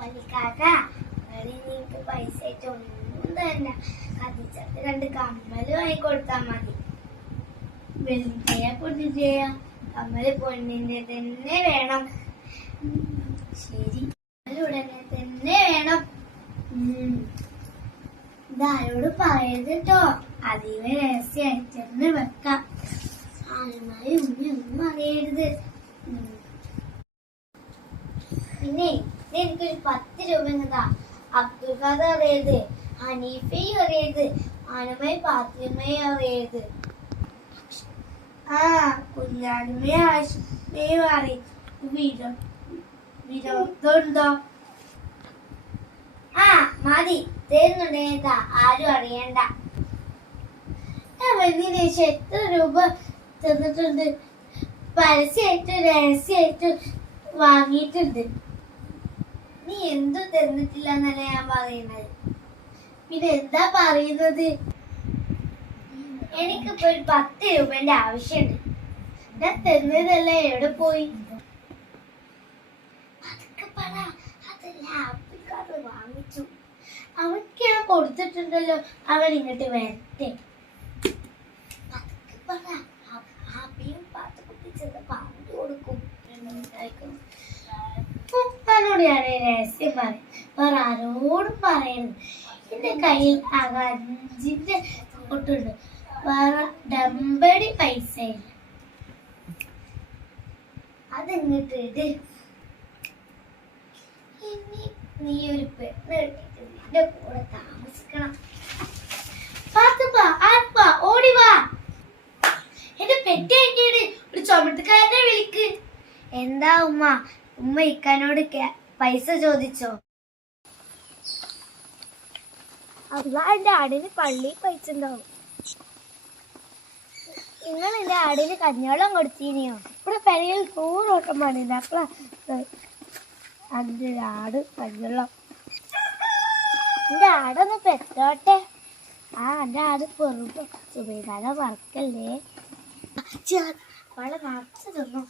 പണിക്കാക്ക നിങ്ങൾക്ക് പൈസ ആയിട്ട് ഒന്നും തന്നെ കത്തിച്ചത് 2 കമ്മല് വാങ്ങിക്കൊടുത്താ മതി. വെളുത്തയാ പൊന്നിന്റെയാ? കമ്മല് പൊന്നിന്റെ തന്നെ വേണം. ശരി, ഉടനെ തന്നെ വേണം. ഇതാരോട് പറയരുത് കേട്ടോ, അതീവ രഹസ്യമായിട്ടെന്ന് വെക്കാം. ആരുമായി ഒന്നും അറിയരുത്. പിന്നെ എനിക്കൊരു 10 രൂപ എന്നതാ. അബ്ദുൽ ഖാദർ അറിയരുത്, ഹനീഫയും അറിയരുത്, ആനുമായി പാത്തിമയും അറിയരുത്. കുഞ്ഞാനുമയും ആശുമയും അറിയും. വിരോധമുണ്ടോ? മതി, തരുന്നുണ്ടെങ്കിൽ ആരും അറിയണ്ട. വലിയ എത്ര രൂപ തന്നിട്ടുണ്ട്? പരസ്യമായിട്ടും രഹസ്യമായിട്ടും വാങ്ങിയിട്ടുണ്ട്. നീ എന്തും തന്നിട്ടില്ല എന്നല്ല ഞാൻ പറയുന്നത്. പിന്നെ എന്താ പറയുന്നത്? എനിക്കിപ്പോ ഒരു 10 രൂപന്റെ ആവശ്യമുണ്ട്. ഞാൻ തന്നതല്ല, എവിടെ പോയി? അതൊക്കെ പറ. അതല്ല, ആപ്പിൾക്കാർ വാങ്ങിച്ചു. അവർക്ക് ഞാൻ കൊടുത്തിട്ടുണ്ടല്ലോ, അവൻ ഇങ്ങോട്ട് വരട്ടെ. അതൊക്കെ പറ. ആപ്പിയും പാത്തുകുട്ടി ചെന്ന് പറഞ്ഞു കൊടുക്കും. ഉപ്പാനോട് ഞാൻ രഹസ്യം പറയും, വേറെ ആരോടും പറയരുത്. എന്റെ കയ്യിൽ 5ന്റെ നോട്ടുണ്ട്, വേറെ ഡമ്പടി പൈസ ഇല്ല. അതിങ്ങിട്ട് ഇട്. ഇനി നീ ഒരു പെണ്ണ് കെട്ടിട്ട് നിന്റെ കൂടെ താമസിക്കണം. ഓടിവാ, എന്റെ പെട്ടി എങ്കിയാണ്. ഒരു ചുമട്ടുകാരനെ വിളിക്ക്. എന്താ ഉമ്മ ഇക്കാനോട് പൈസ ചോദിച്ചോ? അല്ല, എന്റെ ആടിന് പള്ളിയിൽ പൈസ ഉണ്ടാവും. നിങ്ങൾ എന്റെ ആടിന് കഞ്ഞോളം കൊടുത്തീനിയോ? ഇവിടെ പെരയിൽ 100 ഓട്ടം പാടില്ല. അപ്പള അതിന്റെ ആട് കഞ്ഞോളം. എന്റെ ആടൊന്ന് പെറ്റോട്ടെ. എന്റെ ആട് പെറുമ്പോ സുബൈദാനെ മറക്കല്ലേ. വളരെ നിറച്ച് തിന്നു.